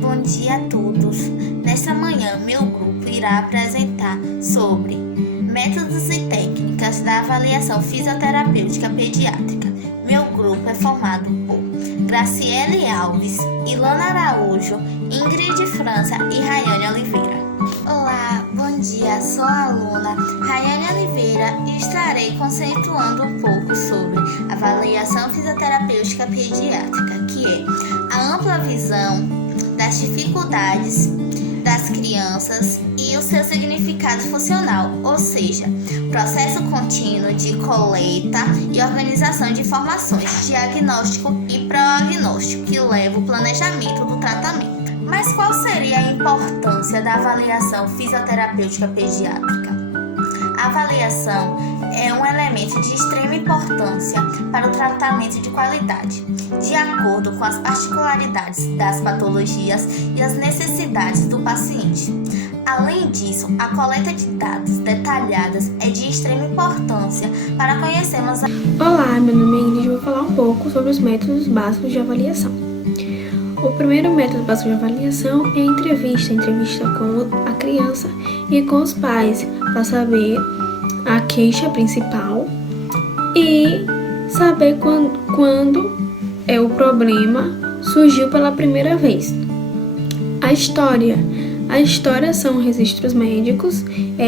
Bom dia a todos. Nesta manhã, meu grupo irá apresentar sobre métodos e técnicas da avaliação fisioterapêutica pediátrica. Meu grupo é formado por Graciele Alves, Ilana Araújo, Ingrid França e Rayane Oliveira. Olá, bom dia. Sou a aluna Rayane Oliveira e estarei conceituando um pouco sobre avaliação fisioterapêutica pediátrica, que é a ampla visão das dificuldades das crianças e o seu significado funcional, ou seja, processo contínuo de coleta e organização de informações, diagnóstico e prognóstico que leva ao planejamento do tratamento. Mas qual seria a importância da avaliação fisioterapêutica pediátrica? A avaliação é um elemento de extrema importância para o tratamento de qualidade, de acordo com as particularidades das patologias e as necessidades do paciente. Além disso, a coleta de dados detalhadas é de extrema importância para conhecermos Olá, meu nome é Ingrid e vou falar um pouco sobre os métodos básicos de avaliação. O primeiro método básico de avaliação é a entrevista com a criança e com os pais, para saber a queixa principal e saber quando o problema surgiu pela primeira vez. A história são registros médicos,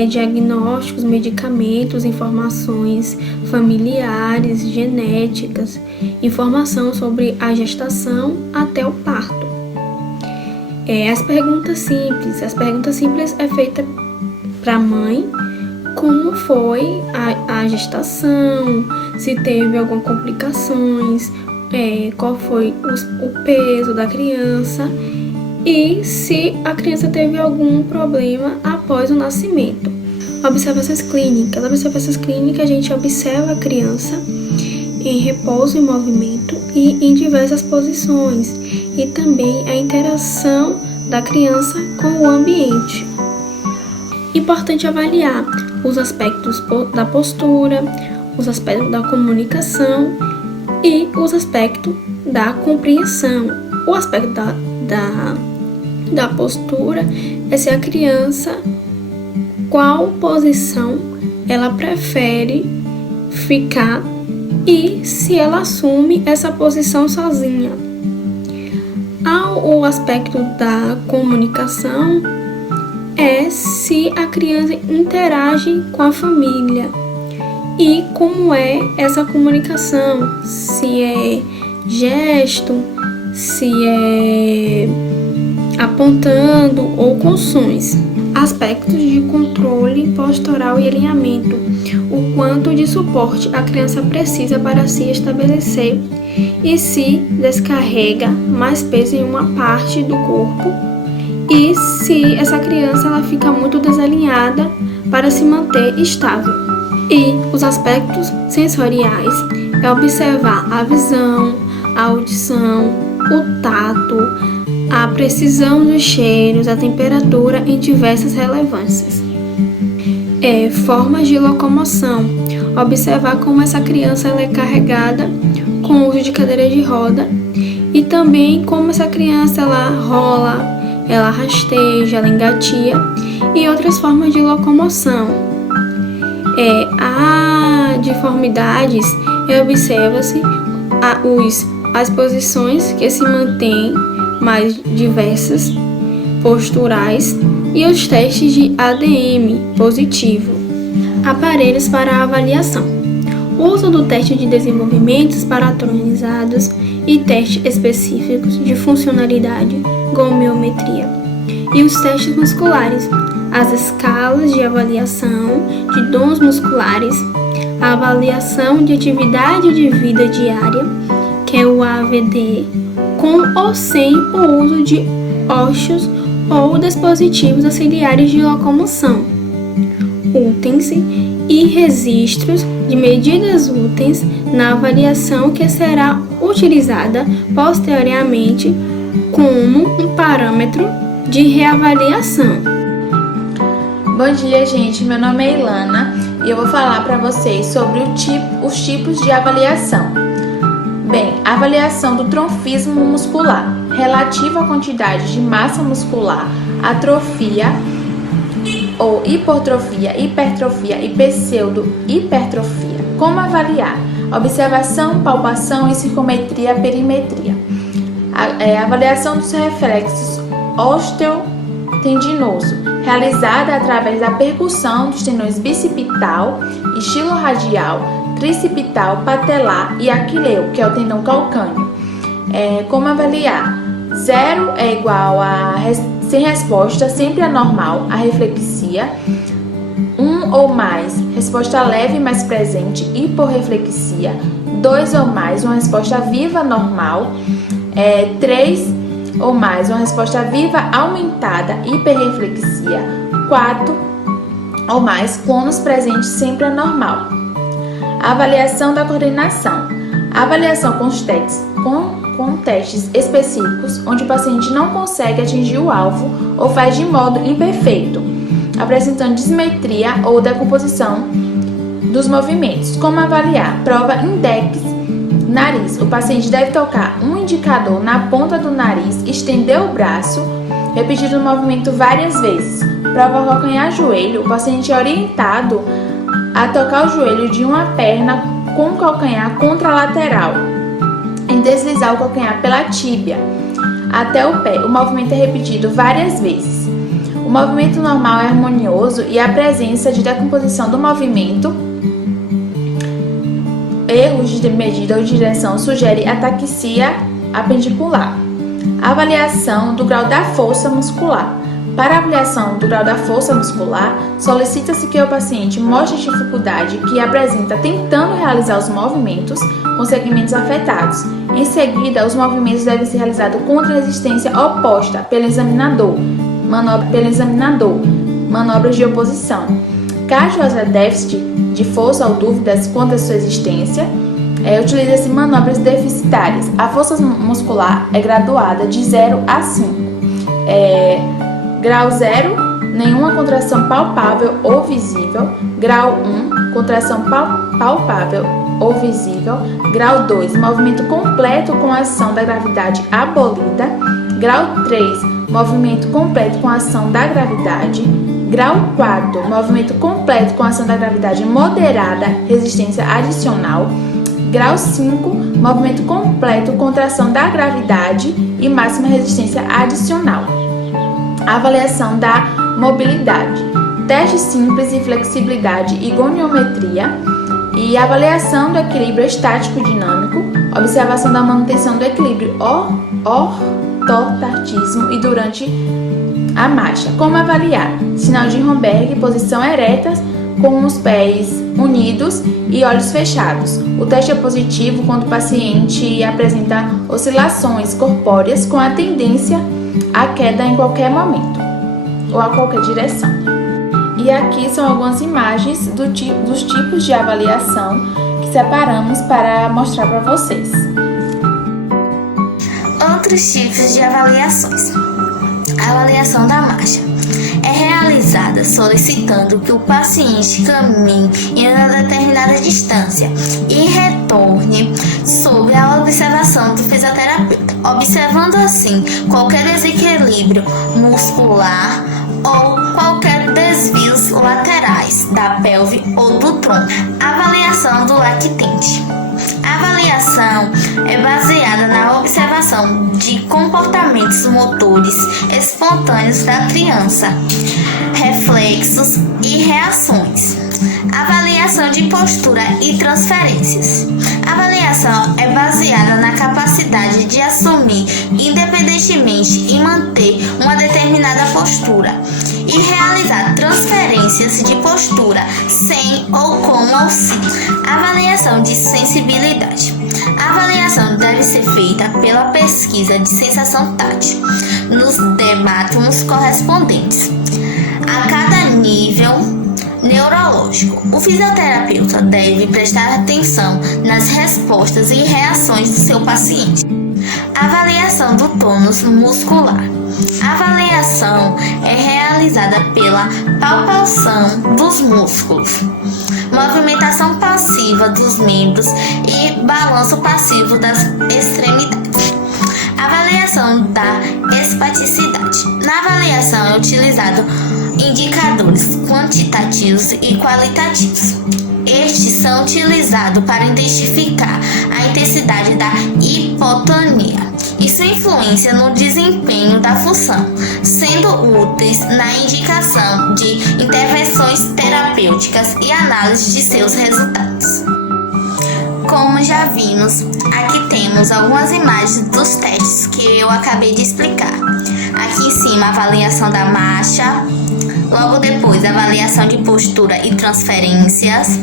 diagnósticos, medicamentos, informações familiares, genéticas, informação sobre a gestação até o parto. As perguntas simples é feita para a mãe, como foi a gestação, se teve algumas complicações, qual foi o peso da criança e se a criança teve algum problema após o nascimento. Observações clínicas, a gente observa a criança em repouso e movimento e em diversas posições, e também a interação da criança com o ambiente. Importante avaliar os aspectos da postura, os aspectos da comunicação e os aspectos da compreensão. O aspecto da postura é se a criança, qual posição ela prefere ficar e se ela assume essa posição sozinha. O aspecto da comunicação é se a criança interage com a família e como é essa comunicação, se é gesto, se é apontando ou com sons. Aspectos de controle postural e alinhamento, o quanto de suporte a criança precisa para se estabelecer e se descarrega mais peso em uma parte do corpo e se essa criança ela fica muito desalinhada para se manter estável. E os aspectos sensoriais é observar a visão, a audição, o tato, a precisão dos cheiros, a temperatura em diversas relevâncias. Formas de locomoção, observar como essa criança ela é carregada com o uso de cadeira de roda e também como essa criança ela rola, ela rasteja, ela engatia e outras formas de locomoção. A deformidades observa-se as posições que se mantêm mais diversas, posturais e os testes de ADM positivo. Aparelhos para avaliação. O uso do teste de desenvolvimentos paratronizados e testes específicos de funcionalidade, goniometria. E os testes musculares, as escalas de avaliação de dons musculares, a avaliação de atividade de vida diária, que é o AVD, com ou sem o uso de ósseos ou dispositivos auxiliares de locomoção, úteis e registros de medidas úteis na avaliação que será utilizada posteriormente como um parâmetro de reavaliação. Bom dia, gente. Meu nome é Ilana e eu vou falar para vocês sobre os tipos de avaliação. Bem, avaliação do trofismo muscular, relativa à quantidade de massa muscular, atrofia ou hipotrofia, hipertrofia e pseudo-hipertrofia. Como avaliar? Observação, palpação e circunmetria, perimetria. Avaliação dos reflexos osteotendinoso, realizada através da percussão dos tendões bicipital, estiloradial, tricipital, patelar e aquileu, que é o tendão calcâneo. Como avaliar? 0 é igual a sem resposta, sempre anormal, a reflexia. 1 ou mais, resposta leve mais presente, hiporreflexia. 2 ou mais, uma resposta viva normal. 3 ou mais, uma resposta viva aumentada, hiperreflexia. 4 ou mais, clonus presente sempre anormal. Avaliação da coordenação. Avaliação com testes específicos, onde o paciente não consegue atingir o alvo ou faz de modo imperfeito, apresentando dismetria ou decomposição dos movimentos. Como avaliar? Prova index nariz. O paciente deve tocar um indicador na ponta do nariz, estender o braço, repetindo o movimento várias vezes. Prova calcanhar-joelho. O paciente é orientado a tocar o joelho de uma perna com o calcanhar contralateral, em deslizar o calcanhar pela tíbia até o pé. O movimento é repetido várias vezes. O movimento normal é harmonioso e a presença de decomposição do movimento, erros de medida ou de direção, sugere ataxia apendicular. Avaliação do grau da força muscular. Para a avaliação do grau da força muscular, solicita-se que o paciente mostre dificuldade que apresenta tentando realizar os movimentos com segmentos afetados. Em seguida, os movimentos devem ser realizados contra a resistência oposta pelo examinador, manobras de oposição. Caso haja déficit de força ou dúvidas quanto à sua existência, utiliza-se manobras deficitárias. A força muscular é graduada de 0 a 5. Grau 0, nenhuma contração palpável ou visível. Grau 1, contração palpável ou visível. Grau 2, movimento completo com a ação da gravidade abolida. Grau 3, movimento completo com a ação da gravidade. Grau 4, movimento completo com a ação da gravidade moderada, resistência adicional. Grau 5, movimento completo contra a ação da gravidade e máxima resistência adicional. Avaliação da mobilidade. Teste simples de flexibilidade e goniometria. E avaliação do equilíbrio estático dinâmico. Observação da manutenção do equilíbrio ortotatismo e durante a marcha. Como avaliar? Sinal de Romberg, posição ereta com os pés unidos e olhos fechados. O teste é positivo quando o paciente apresenta oscilações corpóreas com a tendência à queda em qualquer momento ou a qualquer direção. E aqui são algumas imagens dos tipos de avaliação que separamos para mostrar para vocês. Outros tipos de avaliações. A avaliação da marcha é realizada solicitando que o paciente caminhe em uma determinada distância e retorne sob a observação do fisioterapeuta, observando assim qualquer desequilíbrio muscular ou qualquer desvios laterais da pelve ou do tronco. Avaliação do lactente. A avaliação é baseada na observação de comportamentos motores espontâneos da criança, reflexos e reações. Avaliação de postura e transferências. A avaliação é baseada na capacidade de assumir independentemente e manter uma determinada postura e realizar transferências de postura sem ou com auxílio. Avaliação de sensibilidade. A avaliação deve ser feita pela pesquisa de sensação tátil nos dermátomos correspondentes a cada nível neurológico. O fisioterapeuta deve prestar atenção nas respostas e reações do seu paciente. Avaliação do tônus muscular. A avaliação é realizada pela palpação dos músculos movimentação passiva dos membros e balanço passivo das extremidades. Avaliação da espasticidade. Na avaliação é utilizado indicadores quantitativos e qualitativos. Estes são utilizados para identificar a intensidade da hipotonia e sua influência no desempenho da função, sendo úteis na indicação de intervenções terapêuticas e análise de seus resultados. Como já vimos, aqui temos algumas imagens dos testes que eu acabei de explicar. Aqui em cima, a avaliação da marcha, logo depois, a avaliação de postura e transferências,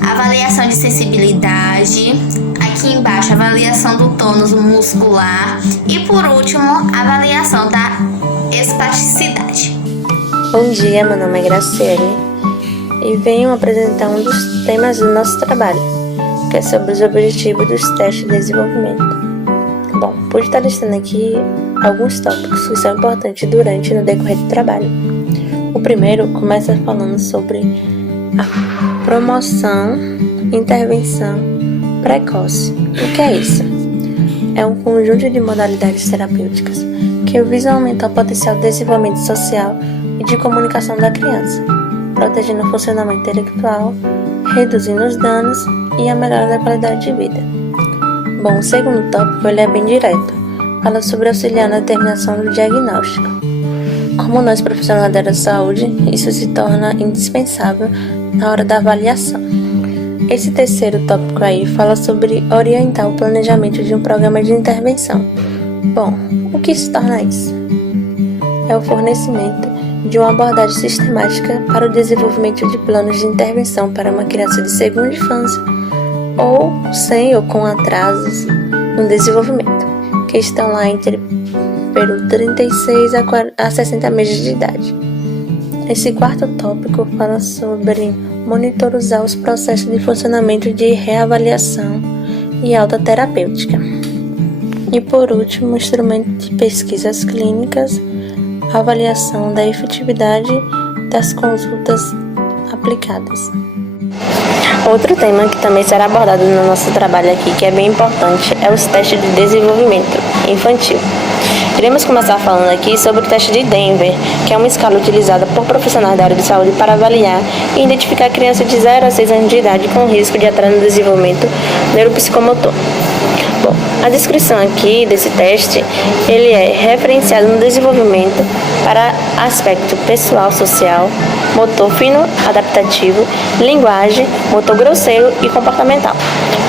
avaliação de sensibilidade, aqui embaixo, a avaliação do tônus muscular e, por último, a avaliação da espasticidade. Bom dia, meu nome é Graciele e venho apresentar um dos temas do nosso trabalho, que é sobre os objetivos dos testes de desenvolvimento. Bom, pude estar listando aqui alguns tópicos que são importantes durante e no decorrer do trabalho. O primeiro começa falando sobre a promoção, intervenção precoce. O que é isso? É um conjunto de modalidades terapêuticas que visam aumentar o potencial de desenvolvimento social e de comunicação da criança, protegendo o funcionamento intelectual, reduzindo os danos e a melhora da qualidade de vida. Bom, o segundo tópico ele é bem direto, fala sobre auxiliar na determinação do diagnóstico. Como nós profissionais da área da saúde, isso se torna indispensável na hora da avaliação. Esse terceiro tópico aí fala sobre orientar o planejamento de um programa de intervenção. Bom, o que se torna isso? É o fornecimento de uma abordagem sistemática para o desenvolvimento de planos de intervenção para uma criança de segunda infância ou sem ou com atrasos no desenvolvimento, que estão lá entre período 36 a 60 meses de idade. Esse quarto tópico fala sobre monitorizar os processos de funcionamento de reavaliação e alta terapêutica. E por último, instrumento de pesquisas clínicas, avaliação da efetividade das consultas aplicadas. Outro tema que também será abordado no nosso trabalho aqui, que é bem importante, é os testes de desenvolvimento infantil. Iremos começar falando aqui sobre o teste de Denver, que é uma escala utilizada por profissionais da área de saúde para avaliar e identificar crianças de 0 a 6 anos de idade com risco de atraso no desenvolvimento neuropsicomotor. Bom, a descrição aqui desse teste, ele é referenciado no desenvolvimento para aspecto pessoal, social, motor fino adaptativo, linguagem, motor grosseiro e comportamental,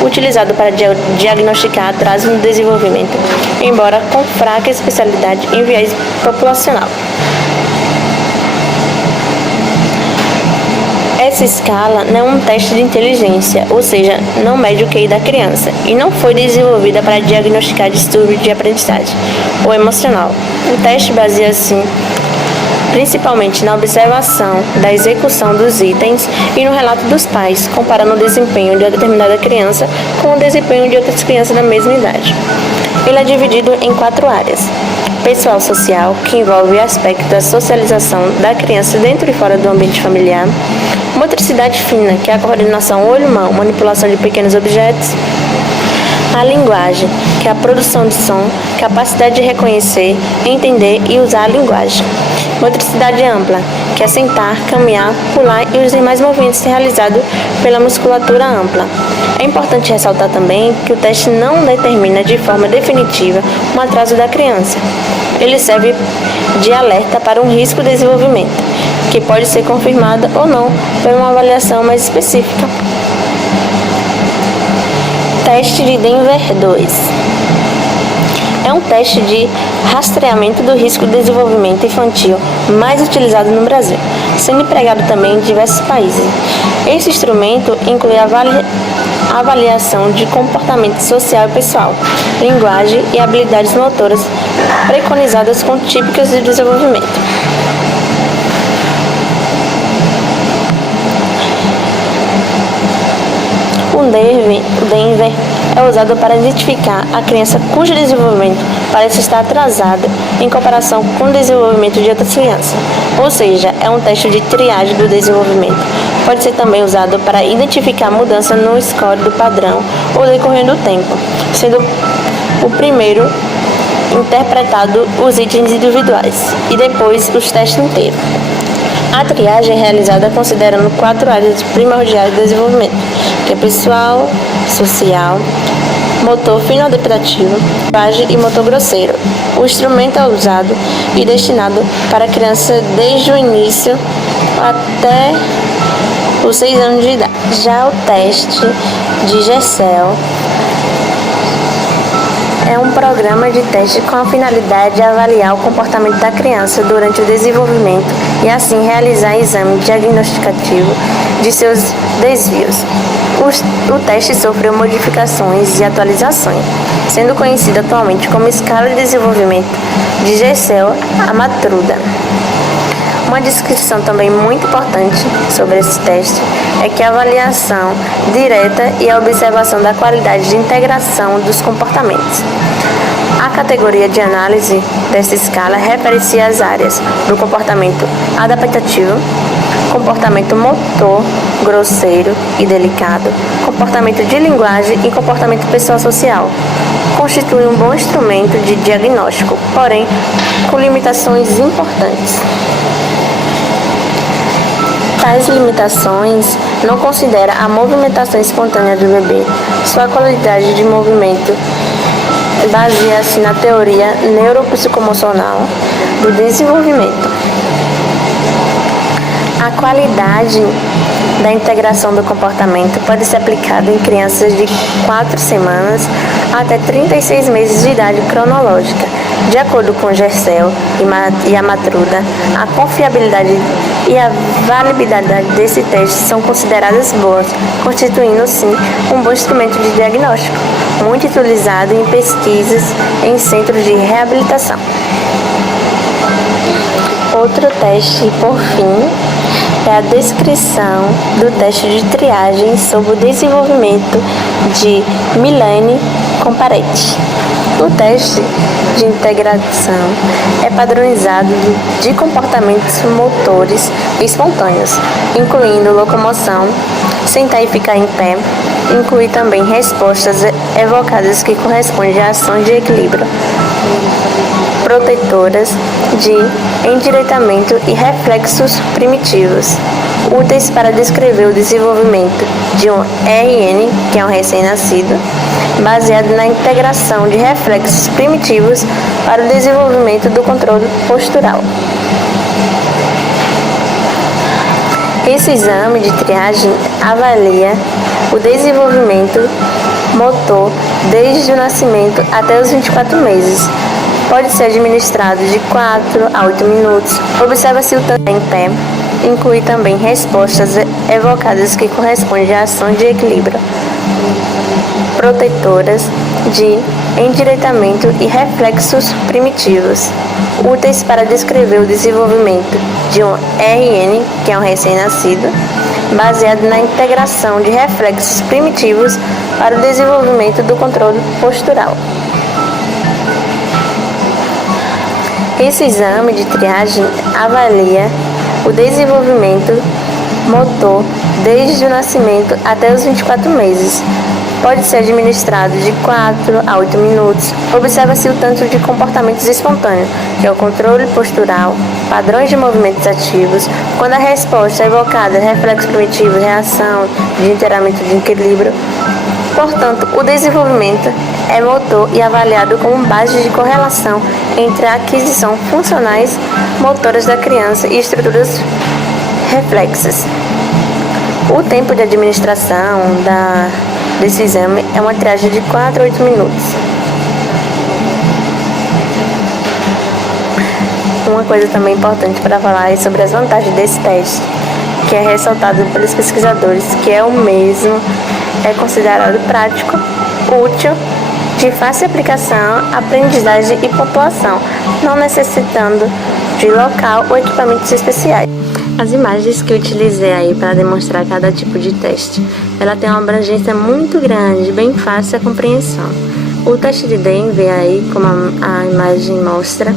utilizado para diagnosticar atraso no desenvolvimento, embora com fraca especialidade em viés populacional. Essa escala não é um teste de inteligência, ou seja, não mede o QI da criança, e não foi desenvolvida para diagnosticar distúrbio de aprendizagem ou emocional. O teste baseia-se principalmente na observação da execução dos itens e no relato dos pais, comparando o desempenho de uma determinada criança com o desempenho de outras crianças da mesma idade. Ele é dividido em 4 áreas. Pessoal social, que envolve aspectos da socialização da criança dentro e fora do ambiente familiar. Motricidade fina, que é a coordenação olho-mão, manipulação de pequenos objetos. A linguagem, que é a produção de som, capacidade de reconhecer, entender e usar a linguagem. Motricidade ampla, que é sentar, caminhar, pular e os demais movimentos realizados pela musculatura ampla. É importante ressaltar também que o teste não determina de forma definitiva um atraso da criança. Ele serve de alerta para um risco de desenvolvimento, que pode ser confirmado ou não por uma avaliação mais específica. Teste de Denver 2 é um teste de rastreamento do risco de desenvolvimento infantil mais utilizado no Brasil, sendo empregado também em diversos países. Esse instrumento inclui a avaliação de comportamento social e pessoal, linguagem e habilidades motoras preconizadas como típicas de desenvolvimento. O Denver é usado para identificar a criança cujo desenvolvimento parece estar atrasado em comparação com o desenvolvimento de outras crianças. Ou seja, é um teste de triagem do desenvolvimento, Pode ser também usado para identificar mudança no score do padrão ou decorrer do tempo, sendo o primeiro interpretado os itens individuais e depois os testes inteiros. A triagem é realizada considerando 4 áreas primordiais de desenvolvimento, que é pessoal, social, motor finoadaptativo, linguagem e motor grosseiro. O instrumento é usado e destinado para a criança desde o início até os 6 anos de idade. Já o teste de GESEL é um programa de teste com a finalidade de avaliar o comportamento da criança durante o desenvolvimento e assim realizar exame diagnosticativo de seus desvios. O teste sofreu modificações e atualizações, sendo conhecido atualmente como Escala de Desenvolvimento de GESEL Amatruda. Uma descrição também muito importante sobre esse teste é que a avaliação direta e a observação da qualidade de integração dos comportamentos. A categoria de análise dessa escala refere-se às áreas do comportamento adaptativo, comportamento motor grosseiro e delicado, comportamento de linguagem e comportamento pessoal-social. Constitui um bom instrumento de diagnóstico, porém com limitações importantes. Tais limitações não consideram a movimentação espontânea do bebê. Sua qualidade de movimento baseia-se na teoria neuropsicoemocional do desenvolvimento. A qualidade da integração do comportamento pode ser aplicada em crianças de 4 semanas até 36 meses de idade cronológica. De acordo com GESEL e Amatruda, a confiabilidade e a validade desse teste são consideradas boas, constituindo, sim, um bom instrumento de diagnóstico, muito utilizado em pesquisas em centros de reabilitação. Outro teste, por fim, é a descrição do teste de triagem sobre o desenvolvimento de Milene Comparetti. O teste de integração é padronizado de comportamentos motores espontâneos, incluindo locomoção, sentar e ficar em pé, inclui também respostas evocadas que correspondem a ações de equilíbrio, protetoras de endireitamento e reflexos primitivos, úteis para descrever o desenvolvimento de um RN, que é um recém-nascido, baseado na integração de reflexos primitivos para o desenvolvimento do controle postural. Esse exame de triagem avalia o desenvolvimento motor desde o nascimento até os 24 meses. Pode ser administrado de 4 a 8 minutos. Observa-se o tanto em pé. Inclui também respostas evocadas que correspondem a ações de equilíbrio, protetoras de endireitamento e reflexos primitivos, úteis para descrever o desenvolvimento de um RN, que é um recém-nascido, baseado na integração de reflexos primitivos para o desenvolvimento do controle postural. Esse exame de triagem avalia o desenvolvimento motor desde o nascimento até os 24 meses. Pode ser administrado de 4 a 8 minutos. Observa-se o tanto de comportamentos espontâneos, que é o controle postural, padrões de movimentos ativos, quando a resposta é evocada, reflexo primitivo, reação de inteiramento de equilíbrio. Portanto, o desenvolvimento é motor e avaliado como base de correlação entre a aquisição funcionais motoras da criança e estruturas reflexas. O tempo de administração desse exame é uma triagem de 4 a 8 minutos. Uma coisa também importante para falar é sobre as vantagens desse teste, que é ressaltado pelos pesquisadores, que é o mesmo, é considerado prático, útil, de fácil aplicação, aprendizagem e pontuação, não necessitando de local ou equipamentos especiais. As imagens que eu utilizei aí para demonstrar cada tipo de teste, ela tem uma abrangência muito grande, bem fácil a compreensão. O teste de Denver aí, como a imagem mostra,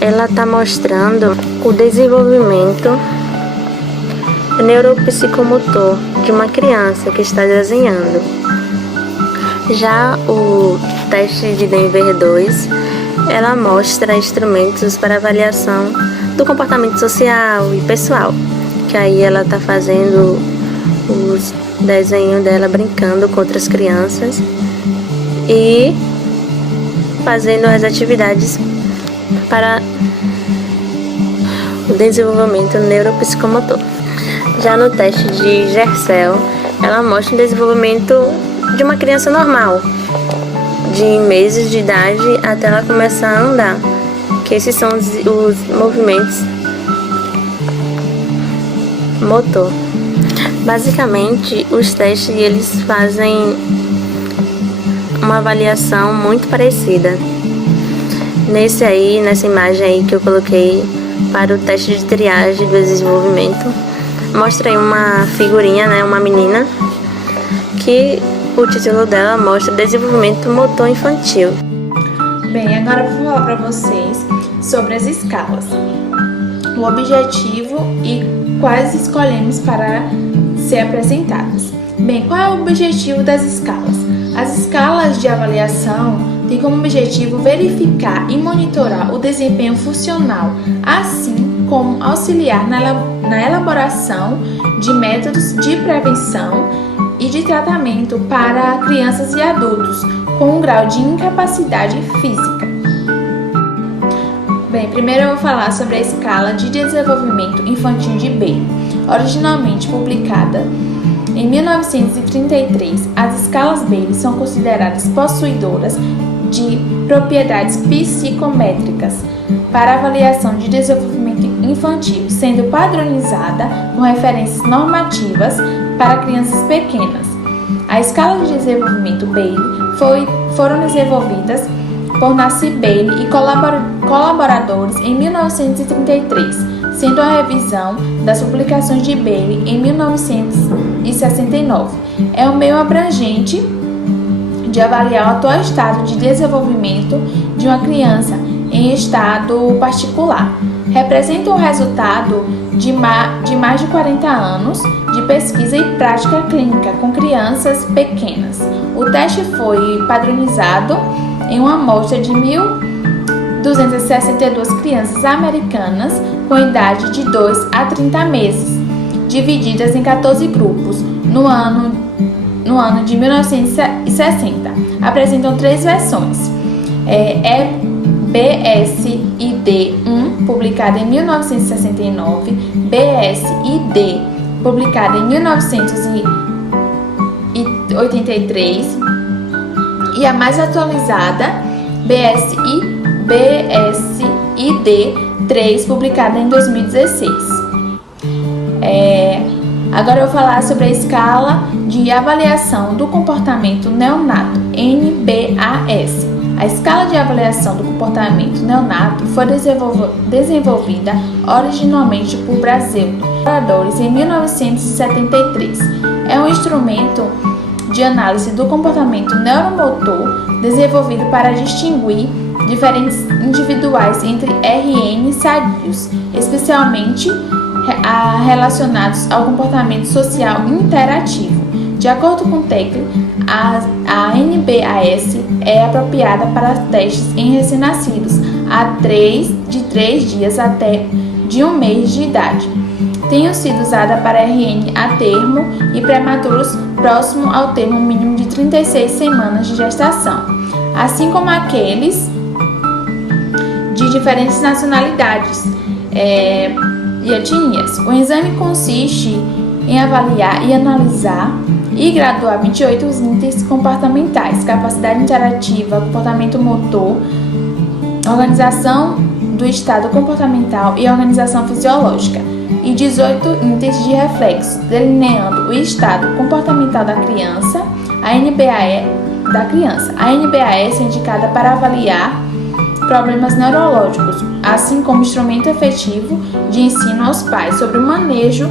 ela está mostrando o desenvolvimento neuropsicomotor de uma criança que está desenhando. Já o teste de Denver 2, ela mostra instrumentos para avaliação do comportamento social e pessoal, que aí ela está fazendo os desenhos dela brincando com outras crianças e fazendo as atividades para o desenvolvimento neuropsicomotor. Já no teste de Gersel, ela mostra o desenvolvimento de uma criança normal, de meses de idade até ela começar a andar, que esses são os movimentos motor. Basicamente, os testes eles fazem uma avaliação muito parecida. Nessa imagem aí que eu coloquei para o teste de triagem do desenvolvimento, mostra aí uma figurinha, né, uma menina, que o título dela mostra desenvolvimento motor infantil. Bem, agora eu vou falar para vocês sobre as escalas, o objetivo e quais escolhemos para ser apresentadas. Bem, qual é o objetivo das escalas? As escalas de avaliação têm como objetivo verificar e monitorar o desempenho funcional, assim como auxiliar na elaboração de métodos de prevenção e de tratamento para crianças e adultos com um grau de incapacidade física. Bem, primeiro eu vou falar sobre a escala de desenvolvimento infantil de Bayley. Originalmente publicada em 1933, as escalas Bayley são consideradas possuidoras de propriedades psicométricas para avaliação de desenvolvimento infantil, sendo padronizada com referências normativas para crianças pequenas. A escala de desenvolvimento Bayley foram desenvolvidas por Nancy Bailey e colaboradores em 1933, sendo a revisão das publicações de Bailey em 1969. É um meio abrangente de avaliar o atual estado de desenvolvimento de uma criança em estado particular. Representa o resultado de mais de 40 anos de pesquisa e prática clínica com crianças pequenas. O teste foi padronizado em uma amostra de 1.262 crianças americanas com idade de 2 a 30 meses, divididas em 14 grupos no ano de 1960. Apresentam 3 versões. BSID-1, publicada em 1969, BSID, publicada em 1983, e a mais atualizada, BSID-3, publicada em 2016. Agora eu vou falar sobre a escala de avaliação do comportamento neonato, NBAS. A escala de avaliação do comportamento neonato foi desenvolvida originalmente por brasileiros em 1973. É um instrumento de análise do comportamento neuromotor desenvolvido para distinguir diferentes individuais entre RN sadios, especialmente relacionados ao comportamento social interativo. De acordo com o técnico, a NBAS é apropriada para testes em recém-nascidos de 3 dias até de 1 mês de idade. Tem sido usada para RN a termo e prematuros próximo ao termo mínimo de 36 semanas de gestação, assim como aqueles de diferentes nacionalidades e etnias. O exame consiste em avaliar e analisar e graduar 28 itens comportamentais: capacidade interativa, comportamento motor, organização do estado comportamental e organização fisiológica, e 18 itens de reflexo, delineando o estado comportamental da criança. A NBAS é indicada para avaliar problemas neurológicos, assim como instrumento efetivo de ensino aos pais sobre o manejo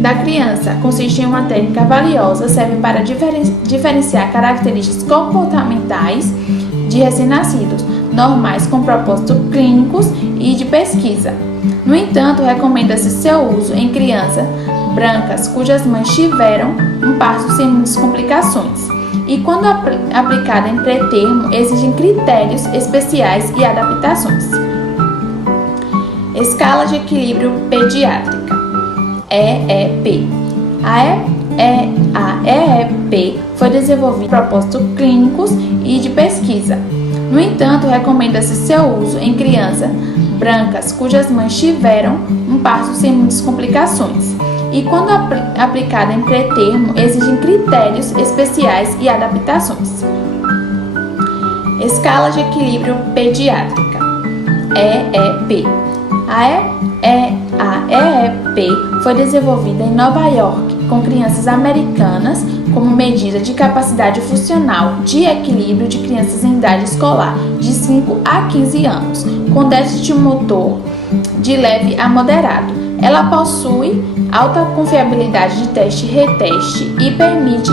da criança. Consiste em uma técnica valiosa, serve para diferenciar características comportamentais de recém-nascidos, normais com propósitos clínicos e de pesquisa. No entanto, recomenda-se seu uso em crianças brancas cujas mães tiveram um parto sem muitas complicações. E quando aplicada em pré-termo, exigem critérios especiais e adaptações. Escala de Equilíbrio Pediátrica, EEP. A EEP foi desenvolvida para propósitos clínicos e de pesquisa. No entanto, recomenda-se seu uso em crianças brancas cujas mães tiveram um parto sem muitas complicações. E quando aplicada em pré-termo, exigem critérios especiais e adaptações. Escala de Equilíbrio Pediátrica, EEP. A EEP foi desenvolvida em Nova York com crianças americanas como medida de capacidade funcional de equilíbrio de crianças em idade escolar de 5 a 15 anos, com déficit motor de leve a moderado. Ela possui alta confiabilidade de teste e reteste e permite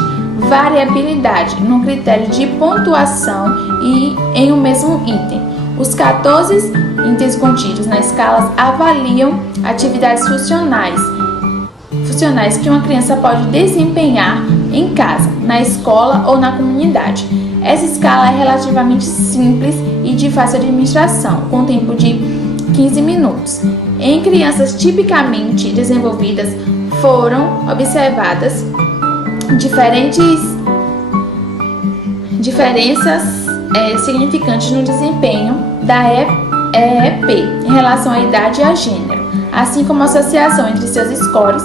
variabilidade no critério de pontuação e em um mesmo item. Os 14 itens contidos na escala avaliam atividades funcionais que uma criança pode desempenhar em casa, na escola ou na comunidade. Essa escala é relativamente simples e de fácil administração, com tempo de 15 minutos. Em crianças tipicamente desenvolvidas, foram observadas diferenças significantes no desempenho da EEP em relação à idade e a gênero, assim como a associação entre seus scores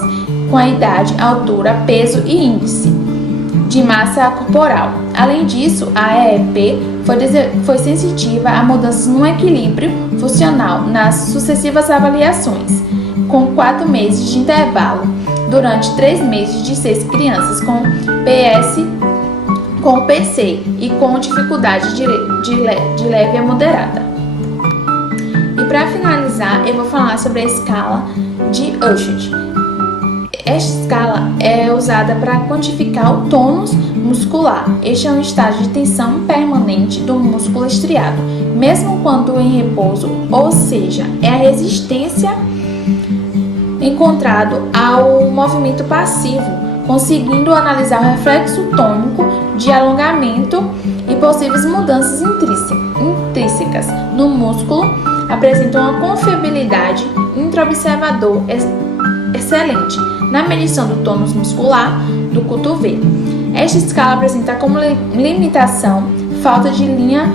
com a idade, altura, peso e índice de massa corporal. Além disso, a EEP foi sensitiva a mudanças no equilíbrio funcional nas sucessivas avaliações, com 4 meses de intervalo durante 3 meses de 6 crianças com PC e com dificuldade de leve a moderada. E para finalizar, eu vou falar sobre a escala de Usher. Esta escala é usada para quantificar o tônus muscular. Este é um estágio de tensão permanente do músculo estriado, mesmo quando em repouso, ou seja, é a resistência encontrado ao movimento passivo, conseguindo analisar o reflexo tônico de alongamento e possíveis mudanças intrínsecas no músculo, apresentam uma confiabilidade intraobservador excelente na medição do tônus muscular do cotovelo. Esta escala apresenta como limitação falta de linhas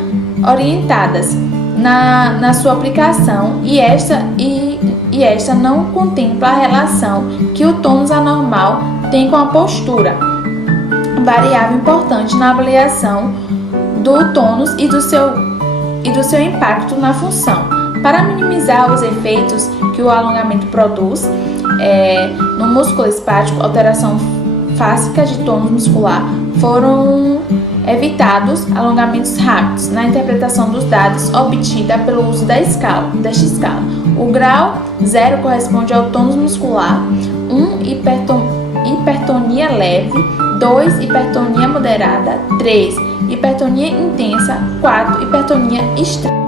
orientadas na sua aplicação e esta não contempla a relação que o tônus anormal tem com a postura, variável importante na avaliação do tônus e do seu impacto na função. Para minimizar os efeitos que o alongamento produz no músculo espático, alteração fásica de tônus muscular, foram evitados alongamentos rápidos na interpretação dos dados obtida pelo uso desta escala. O grau 0 corresponde ao tônus muscular, 1 hipertonia leve, 2 hipertonia moderada, 3 hipertonia intensa, 4 hipertonia extrema.